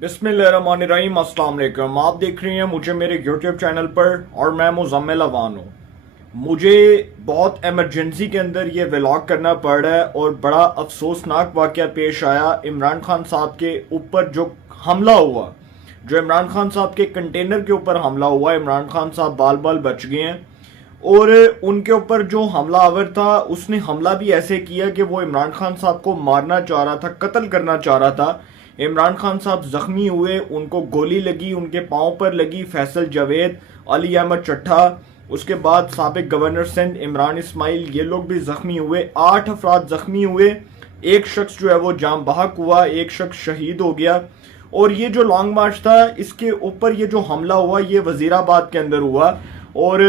बिस्मिल्लाहिर्रहमानिर्रहीम, अस्सलाम वालेकुम। आप देख रही हैं मुझे मेरे यूट्यूब चैनल पर और मैं मुज़म्मिल अवान हूँ। मुझे बहुत इमरजेंसी के अंदर ये व्लॉग करना पड़ रहा है और बड़ा अफसोसनाक वाक़या पेश आया इमरान खान साहब के ऊपर जो हमला हुआ, जो इमरान खान साहब के कंटेनर के ऊपर हमला हुआ। इमरान खान साहब बाल बाल बच गए हैं और उनके ऊपर जो हमलावर था उसने हमला भी ऐसे किया कि वो इमरान खान साहब को मारना चाह रहा था, कत्ल करना चाह रहा था। इमरान खान साहब जख्मी हुए, उनको गोली लगी, उनके पाँव पर लगी। फैसल जावेद, अली अहमद चट्टा, उसके बाद साबिक गवर्नर सिंध इमरान इस्माइल, ये लोग भी जख्मी हुए। 8 अफराद जख्मी हुए। एक शख्स जो है वो जाम बहक हुआ, एक शख्स शहीद हो गया। और ये जो लॉन्ग मार्च था इसके ऊपर ये जो हमला हुआ ये वजीराबाद के अंदर हुआ और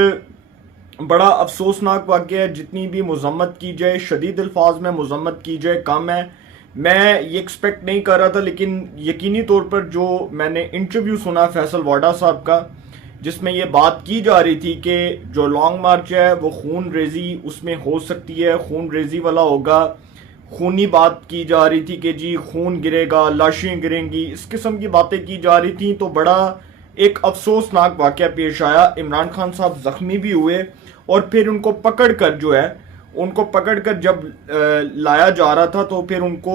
बड़ा अफसोसनाक वाक़या है। जितनी भी मजम्मत की जाए, शदीद अल्फाज में मजम्मत की जाए, कम है। मैं ये एक्सपेक्ट नहीं कर रहा था, लेकिन यकीनी तौर पर जो मैंने इंटरव्यू सुना फैसल वाडा साहब का, जिसमें ये बात की जा रही थी कि जो लॉन्ग मार्च है वो खून रेजी उसमें हो सकती है, खून रेजी वाला होगा। खूनी बात की जा रही थी कि जी खून गिरेगा, लाशें गिरेंगी, इस किस्म की बातें की जा रही थी। तो बड़ा एक अफसोसनाक वाक़या पेश आया। इमरान खान साहब जख्मी भी हुए और फिर उनको पकड़कर जो है उनको पकड़कर जब लाया जा रहा था तो फिर उनको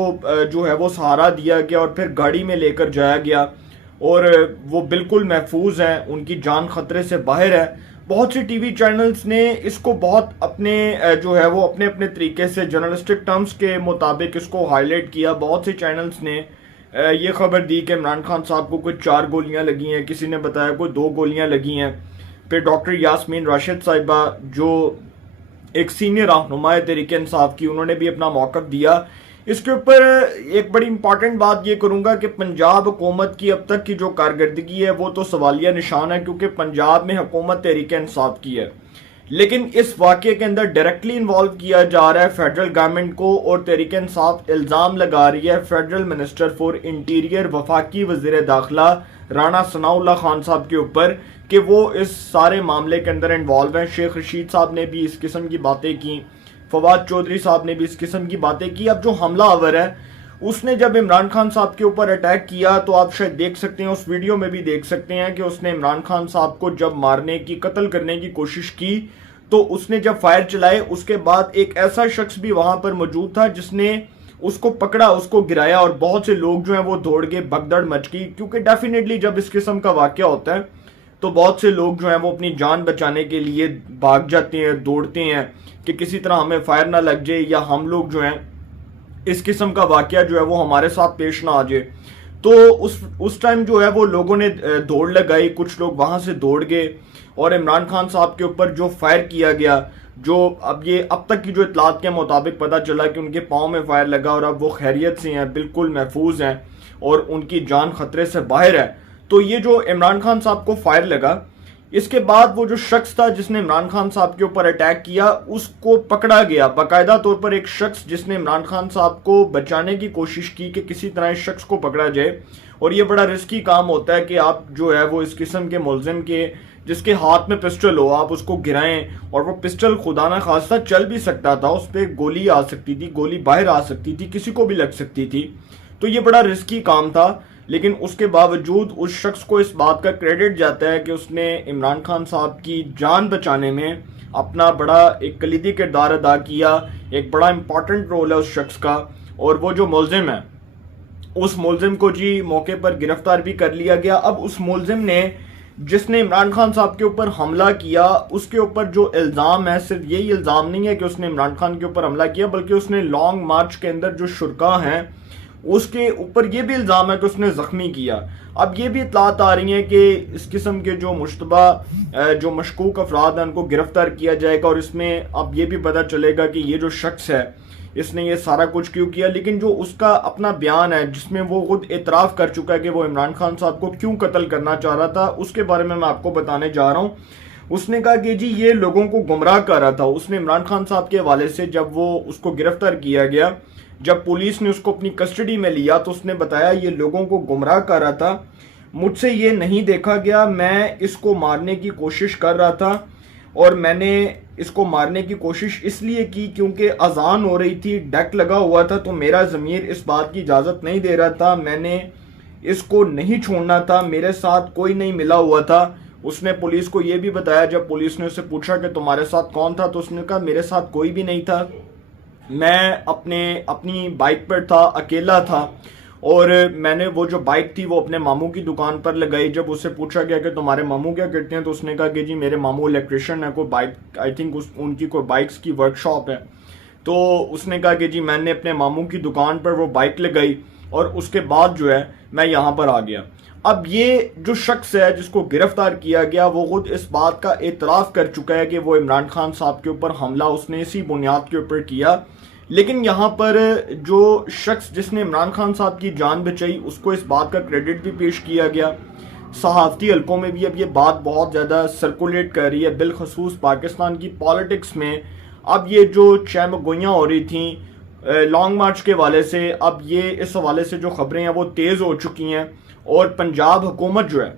जो है वो सहारा दिया गया और फिर गाड़ी में लेकर जाया गया और वो बिल्कुल महफूज हैं, उनकी जान खतरे से बाहर है। बहुत सी टीवी चैनल्स ने इसको बहुत अपने जो है वो अपने अपने तरीके से जर्नलिस्टिक टर्म्स के मुताबिक इसको हाईलाइट किया। बहुत से चैनल्स ने ये खबर दी कि इमरान खान साहब को कुछ 4 गोलियां लगी हैं, किसी ने बताया कोई 2 गोलियां लगी हैं। फिर डॉक्टर यास्मीन राशिद साहिबा जो एक सीनियर रहनुमा तहरीके इंसाफ की, उन्होंने भी अपना मौक़िफ़ दिया। इसके ऊपर एक बड़ी इंपॉर्टेंट बात ये करूंगा कि पंजाब हुकूमत की अब तक की जो कारकर्दगी है वो तो सवालिया निशान है, क्योंकि पंजाब में हुकूमत तहरीके इंसाफ की है, लेकिन इस वाक़े के अंदर डायरेक्टली इन्वॉल्व किया जा रहा है फेडरल गवर्नमेंट को। और तहरीके इंसाफ इल्ज़ाम लगा रही है फेडरल मिनिस्टर फॉर इंटीरियर वफाकी वज़ीर दाखिला राणा सनाउल्लाह खान साहब के ऊपर कि वो इस सारे मामले के अंदर इन्वॉल्व हैं। शेख रशीद साहब ने भी इस किस्म की बातें की, फवाद चौधरी साहब ने भी इस किस्म की बातें की। अब जो हमलावर है उसने जब इमरान खान साहब के ऊपर अटैक किया तो आप शायद देख सकते हैं, उस वीडियो में भी देख सकते हैं कि उसने इमरान खान साहब को जब मारने की, कत्ल करने की कोशिश की तो उसने जब फायर चलाए उसके बाद एक ऐसा शख्स भी वहां पर मौजूद था जिसने उसको पकड़ा, उसको गिराया और बहुत से लोग जो हैं वो दौड़ के भगदड़ मच गई। क्योंकि डेफिनेटली जब इस किस्म का वाकया होता है तो बहुत से लोग जो हैं वो अपनी जान बचाने के लिए भाग जाते हैं, दौड़ते हैं कि किसी तरह हमें फायर ना लग जाए या हम लोग जो हैं इस किस्म का वाकया जो है वो हमारे साथ पेश ना आ जाए। तो उस टाइम जो है वो लोगों ने दौड़ लगाई, कुछ लोग वहां से दौड़ गए और इमरान खान साहब के ऊपर जो फायर किया गया, जो अब तक की जो इतलात के मुताबिक पता चला कि उनके पाँव में फायर लगा और अब वो खैरियत से हैं, बिल्कुल महफूज हैं और उनकी जान खतरे से बाहर है। तो ये जो इमरान खान साहब को फायर लगा, इसके बाद वो जो शख्स था जिसने इमरान खान साहब के ऊपर अटैक किया उसको पकड़ा गया। बाकायदा तौर पर एक शख्स जिसने इमरान खान साहब को बचाने की कोशिश की कि किसी तरह इस शख्स को पकड़ा जाए। और ये बड़ा रिस्की काम होता है कि आप जो है वो इस किस्म के मुलजिम के जिसके हाथ में पिस्टल हो आप उसको गिराएं, और वो पिस्टल खुदा ना खास्ता चल भी सकता था, उस पर गोली आ सकती थी, गोली बाहर आ सकती थी, किसी को भी लग सकती थी। तो ये बड़ा रिस्की काम था, लेकिन उसके बावजूद उस शख्स को इस बात का क्रेडिट जाता है कि उसने इमरान खान साहब की जान बचाने में अपना बड़ा एक कलीदी किरदार अदा किया। एक बड़ा इंपॉर्टेंट रोल है उस शख्स का। और वो जो मुलजिम है उस मुलजिम को जी मौके पर गिरफ्तार भी कर लिया गया। अब उस मुलजिम ने जिसने इमरान खान साहब के ऊपर हमला किया उसके ऊपर जो इल्ज़ाम है, सिर्फ यही इल्ज़ाम नहीं है कि उसने इमरान खान के ऊपर हमला किया, बल्कि उसने लॉन्ग मार्च के अंदर जो शुरका हैं उसके ऊपर यह भी इल्ज़ाम है कि उसने ज़ख्मी किया। अब ये भी इतलात आ रही हैं कि इस किस्म के जो मुश्तबा जो मशकूक अफराद हैं उनको गिरफ्तार किया जाएगा और इसमें अब ये भी पता चलेगा कि ये जो शख्स है इसने ये सारा कुछ क्यों किया। लेकिन जो उसका अपना बयान है जिसमें वो खुद एतराफ़ कर चुका है कि वो इमरान खान साहब को क्यों कत्ल करना चाह रहा था, उसके बारे में मैं आपको बताने जा रहा हूँ। उसने कहा कि जी ये लोगों को गुमराह कर रहा था। उसने इमरान खान साहब के हवाले से जब वो उसको गिरफ्तार किया गया, जब पुलिस ने उसको अपनी कस्टडी में लिया तो उसने बताया ये लोगों को गुमराह कर रहा था, मुझसे ये नहीं देखा गया, मैं इसको मारने की कोशिश कर रहा था और मैंने इसको मारने की कोशिश इसलिए की क्योंकि अजान हो रही थी, डेक लगा हुआ था, तो मेरा ज़मीर इस बात की इजाज़त नहीं दे रहा था। मैंने इसको नहीं छोड़ना था, मेरे साथ कोई नहीं मिला हुआ था। उसने पुलिस को यह भी बताया, जब पुलिस ने उससे पूछा कि तुम्हारे साथ कौन था, तो उसने कहा मेरे साथ कोई भी नहीं था, मैं अपनी बाइक पर था, अकेला था, और मैंने वो जो बाइक थी वो अपने मामू की दुकान पर लगाई। जब उससे पूछा गया कि तुम्हारे मामू क्या करते हैं, तो उसने कहा कि जी मेरे मामू इलेक्ट्रिशियन है, कोई बाइक आई थिंक उनकी कोई बाइक्स की वर्कशॉप है। तो उसने कहा कि जी मैंने अपने मामू की दुकान पर वो बाइक लगाई और उसके बाद जो है मैं यहाँ पर आ गया। अब ये जो शख्स है जिसको गिरफ्तार किया गया, वो खुद इस बात का एतराफ़ कर चुका है कि वो इमरान खान साहब के ऊपर हमला उसने इसी बुनियाद के ऊपर किया। लेकिन यहाँ पर जो शख्स जिसने इमरान खान साहब की जान बचाई, उसको इस बात का क्रेडिट भी पेश किया गया। सहाफ़ती हलकों में भी अब ये बात बहुत ज़्यादा सर्कुलेट कर रही है, बिलखसूस पाकिस्तान की पॉलिटिक्स में। अब ये जो चहमगोइयाँ हो रही थी लॉन्ग मार्च के हवाले से, अब ये इस हवाले से जो खबरें हैं वो तेज़ हो चुकी हैं, और पंजाब हुकूमत जो है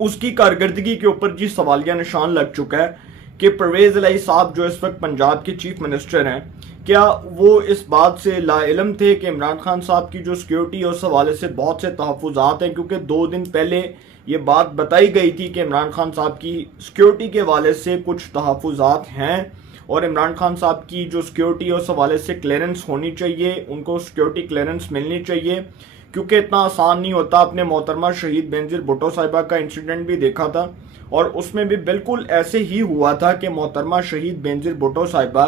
उसकी कारकर्दगी के ऊपर जी सवालिया निशान लग चुका है कि परवेज़ इलाही साहब जो इस वक्त पंजाब के चीफ मिनिस्टर हैं, क्या वो इस बात से लाइलम थे कि इमरान खान साहब की जो सिक्योरिटी है उस हवाले से बहुत से तहफ़्फ़ुज़ात हैं। क्योंकि 2 दिन पहले ये बात बताई गई थी कि इमरान खान साहब की सिक्योरिटी के हवाले से कुछ तहफ़्फ़ुज़ात हैं, और इमरान खान साहब की जो सिक्योरिटी है उस हवाले से क्लियरेंस होनी चाहिए, उनको सिक्योरिटी क्लियरेंस मिलनी चाहिए। क्योंकि इतना आसान नहीं होता। अपने मोहतरमा शहीद बेनज़ीर भुट्टो साहिबा का इंसिडेंट भी देखा था, और उसमें भी बिल्कुल ऐसे ही हुआ था कि मोहतरमा शहीद बेनज़ीर भुट्टो साहिबा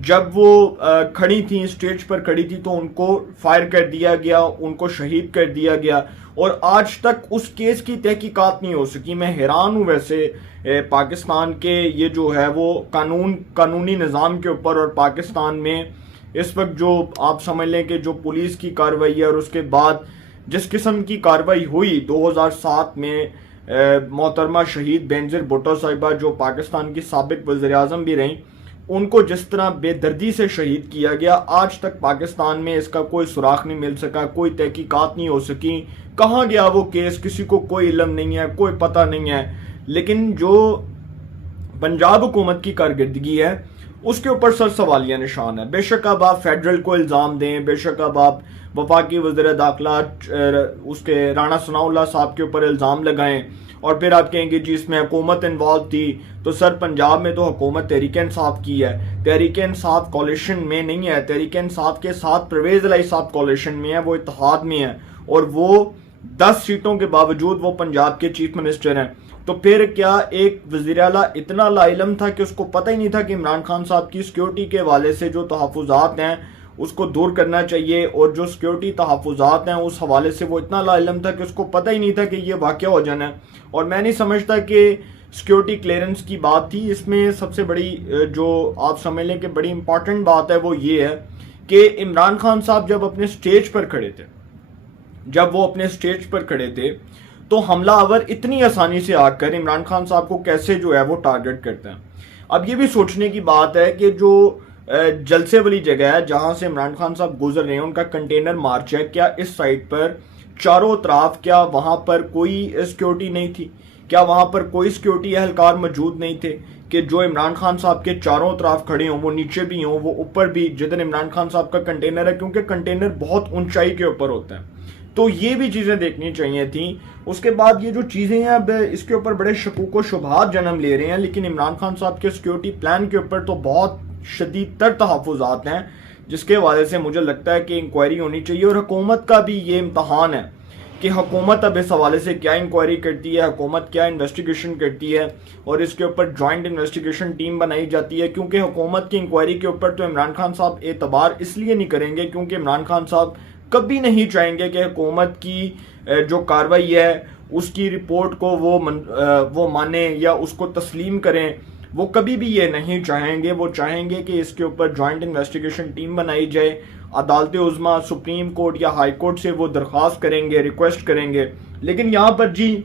जब वो खड़ी थी, स्टेज पर खड़ी थी, तो उनको फायर कर दिया गया, उनको शहीद कर दिया गया, और आज तक उस केस की तहकीकात नहीं हो सकी। मैं हैरान हूँ वैसे पाकिस्तान के ये जो है वो कानूनी निज़ाम के ऊपर, और पाकिस्तान में इस वक्त जो आप समझ लें कि जो पुलिस की कार्रवाई है, और उसके बाद जिस किस्म की कार्रवाई हुई 2007 में मोहतरमा शहीद बेनज़ीर भुट्टो साहिबा जो पाकिस्तान की साबिक वज़ीर-ए-आज़म भी रहीं, उनको जिस तरह बेदर्दी से शहीद किया गया, आज तक पाकिस्तान में इसका कोई सुराख नहीं मिल सका, कोई तहकीकात नहीं हो सकी। कहाँ गया वो केस, किसी को कोई इल्म नहीं है, कोई पता नहीं है। लेकिन जो पंजाब हुकूमत की कारकर्दगी है उसके ऊपर सर सवालिया निशान है। बेशक अब आप फेडरल को इल्ज़ाम दें, बेशक अब आप वफाकी वज़ीर दाखिला उसके राणा सनाउल्लाह साहब के ऊपर इल्ज़ाम लगाएं, और फिर आप कहेंगे जी इसमें हुकूमत इन्वॉल्व थी। तो सर पंजाब में तो हुकूमत तहरीक इंसाफ की है, तहरीक इंसाफ कॉलिशन में नहीं है, तहरीक इंसाफ के साथ परवेज़ इलाही साहब कॉलिशन में है, वो इत्तेहाद में है, और वो 10 सीटों के बावजूद वो पंजाब के चीफ मिनिस्टर हैं। तो फिर क्या एक वज़ीर आला इतना लाइलम था कि उसको पता ही नहीं था कि इमरान खान साहब की सिक्योरिटी के हवाले से जो तहफ़्फ़ुज़ात हैं उसको दूर करना चाहिए, और जो सिक्योरिटी तहफ़्फ़ुज़ात हैं उस हवाले से वो इतना लाइलम था कि उसको पता ही नहीं था कि ये वाक़या हो जाना है। और मैं नहीं समझता कि सिक्योरिटी क्लियरेंस की बात थी। इसमें सबसे बड़ी जो आप समझ लें कि बड़ी इंपॉर्टेंट बात है वो ये है कि इमरान खान साहब जब अपने स्टेज पर खड़े थे, तो हमलावर इतनी आसानी से आकर इमरान खान साहब को कैसे जो है वो टारगेट करते हैं। अब ये भी सोचने की बात है कि जो जलसे वाली जगह है जहां से इमरान खान साहब गुजर रहे हैं, उनका कंटेनर मार्च है, क्या इस साइड पर चारों तरफ क्या वहां पर कोई सिक्योरिटी नहीं थी? क्या वहां पर कोई सिक्योरिटी एहलकार मौजूद नहीं थे कि जो इमरान खान साहब के चारों तरफ खड़े हों, वो नीचे भी हों, वो ऊपर भी, जिधर इमरान खान साहब का कंटेनर है, क्योंकि कंटेनर बहुत ऊंचाई के ऊपर होता है। तो ये भी चीज़ें देखनी चाहिए थी। उसके बाद ये जो चीज़ें हैं अब इसके ऊपर बड़े शकूक व शुबहात जन्म ले रहे हैं, लेकिन इमरान खान साहब के सिक्योरिटी प्लान के ऊपर तो बहुत शदीद तर तहफ़्फ़ुज़ात हैं, जिसके हवाले से मुझे लगता है कि इंक्वायरी होनी चाहिए। और हुकूमत का भी ये इम्तहान है कि हुकूमत अब इस हवाले से क्या इंक्वायरी करती है, हुकूमत क्या इन्वेस्टिगेशन करती है, और इसके ऊपर जॉइंट इन्वेस्टिगेशन टीम बनाई जाती है। क्योंकि हुकूमत की इंक्वायरी के ऊपर तो इमरान खान साहब एतबार इसलिए नहीं करेंगे क्योंकि इमरान खान साहब कभी नहीं चाहेंगे कि हुकूमत की जो कार्रवाई है उसकी रिपोर्ट को वो माने या उसको तस्लीम करें। वो कभी भी ये नहीं चाहेंगे। वो चाहेंगे कि इसके ऊपर जॉइंट इन्वेस्टिगेशन टीम बनाई जाए। अदालत उज़्मा, सुप्रीम कोर्ट या हाई कोर्ट से वो दरख्वास्त करेंगे, रिक्वेस्ट करेंगे। लेकिन यहाँ पर जी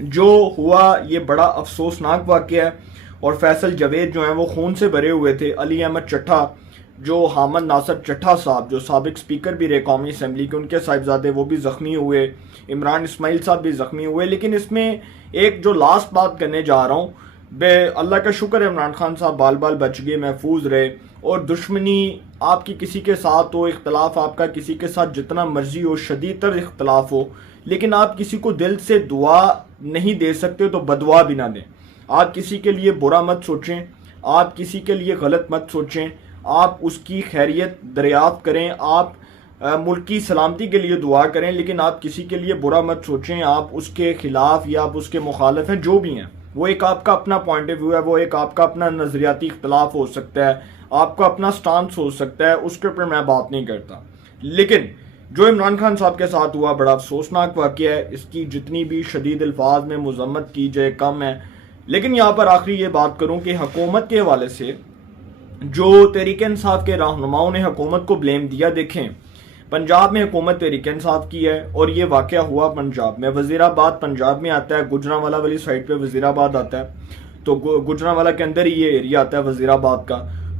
जो हुआ ये बड़ा अफसोसनाक वाक़या है, और फैसल जावेद जो हैं वो खून से भरे हुए थे। अली अहमद चट्ठा, जो हामद नासिर चट्ठा साहब जो साबिक स्पीकर भी रहे कौमी असम्बली के, उनके साहिबजादे, वो भी ज़ख्मी हुए। इमरान इस्माइल साहब भी ज़ख्मी हुए। लेकिन इसमें एक जो लास्ट बात करने जा रहा हूँ, अल्लाह का शुक्र है इमरान खान साहब बाल बाल बच गए, महफूज रहे, और दुश्मनी आपकी किसी के साथ हो इख्तलाफ, आपका किसी के साथ जितना मर्जी हो, शदीद तर इख्तलाफ हो, लेकिन आप किसी को दिल से दुआ नहीं दे सकते तो बदुआ भी ना दें। आप किसी के लिए बुरा मत सोचें, आप किसी के लिए गलत मत सोचें, आप उसकी खैरियत दरियाफ्त करें, आप मुल्क की सलामती के लिए दुआ करें, लेकिन आप किसी के लिए बुरा मत सोचें। आप उसके खिलाफ या आप उसके मुखालिफ हैं, जो भी हैं, वो एक आपका अपना पॉइंट ऑफ व्यू है, वो एक आपका अपना नजरियाती इख्तलाफ हो सकता है, आपका अपना स्टांस हो सकता है, उसके ऊपर मैं बात नहीं करता। लेकिन जो इमरान खान साहब के साथ हुआ बड़ा अफसोसनाक वाक़या है, इसकी जितनी भी शदीद अल्फाज में मजम्मत की जाए कम है। लेकिन यहाँ पर आखिरी ये बात करूँ कि हुकूमत के हवाले से जो तहरीक इंसाफ के रहनुमाओं ने हुकूमत को ब्लेम दिया, देखें पंजाब में हुकूमत तहरीक इंसाफ की है और ये वाक़या हुआ पंजाब में। वज़ीराबाद पंजाब में आता है, गुजरांवाला वाली साइड पे वज़ीराबाद आता है, तो गुजरांवाला के अंदर ही ये एरिया आता है वज़ीराबाद का।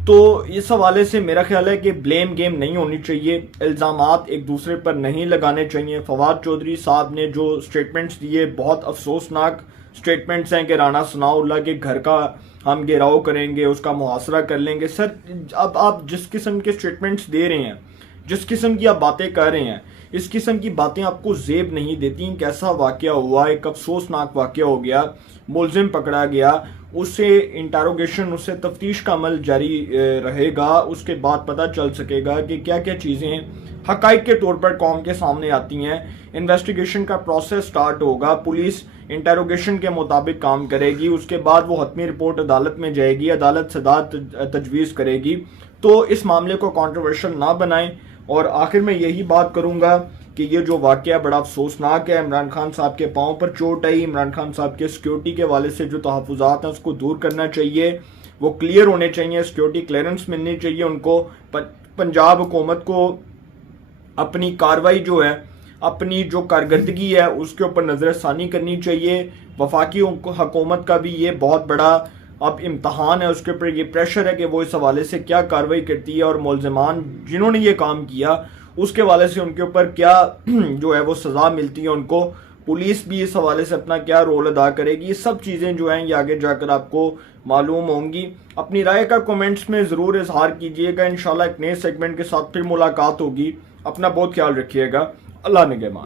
तो इस हवाले से मेरा ख्याल है कि ब्लेम गेम नहीं होनी चाहिए, इल्ज़ामात एक दूसरे पर नहीं लगाने चाहिए। फवाद चौधरी साहब ने जो स्टेटमेंट्स दिए बहुत अफसोसनाक स्टेटमेंट्स हैं कि राणा सनाउल्लाह के घर का हम घेराव करेंगे, उसका मुहासरा कर लेंगे। सर, अब आप जिस किस्म के स्टेटमेंट्स दे रहे हैं, जिस किस्म की आप बातें कर रहे हैं, इस किस्म की बातें आपको जेब नहीं देती। कैसा वाकया हुआ, एक अफसोसनाक वाकया हो गया, मुलजिम पकड़ा गया, उससे इंटरोगेशन, उससे तफ्तीश का अमल जारी रहेगा, उसके बाद पता चल सकेगा कि क्या क्या चीज़ें हकाइक के तौर पर कौम के सामने आती हैं। इन्वेस्टिगेशन का प्रोसेस स्टार्ट होगा, पुलिस इंटरोगेशन के मुताबिक काम करेगी, उसके बाद वो हतमी रिपोर्ट अदालत में जाएगी, अदालत सदा तजवीज़ करेगी। तो इस मामले को कॉन्ट्रोवर्शियल ना बनाएं। और आखिर में यही बात करूंगा कि ये जो वाकया बड़ा अफसोसनाक है, इमरान खान साहब के पाँव पर चोट आई, इमरान खान साहब के सिक्योरिटी के हवाले से जो तहफ़्फ़ुज़ात हैं उसको दूर करना चाहिए, वो क्लियर होने चाहिए, सिक्योरिटी क्लियरेंस मिलनी चाहिए उनको। पंजाब हुकूमत को अपनी कार्रवाई जो है, अपनी जो कारकर्दगी है, उसके ऊपर नज़रसानी करनी चाहिए। वफाकी हुकूमत का भी ये बहुत बड़ा अब इम्तहान है, उसके ऊपर ये प्रेशर है कि वो इस हवाले से क्या कार्रवाई करती है, और मुलज़िमान जिन्होंने ये काम किया उसके हवाले से उनके ऊपर क्या जो है वो सज़ा मिलती है उनको। पुलिस भी इस हवाले से अपना क्या रोल अदा करेगी, ये सब चीज़ें जो हैं ये आगे जाकर आपको मालूम होंगी। अपनी राय का कमेंट्स में ज़रूर इजहार कीजिएगा। इंशाल्लाह एक नए सेगमेंट के साथ फिर मुलाकात होगी। अपना बहुत ख्याल रखिएगा। अल्लाह निगहबान।